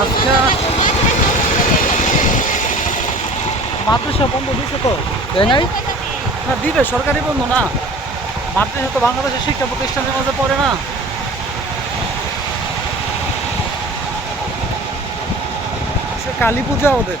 আজকে মাদ্রাসা বন্ধ দিয়েছে তো? নাই? হ্যাঁ দিবে, সরকারি বন্ধ না। মাতৃসা তো বাংলাদেশের শিক্ষা প্রতিষ্ঠানের মাঝে পড়ে না। কালী পূজা ওদের।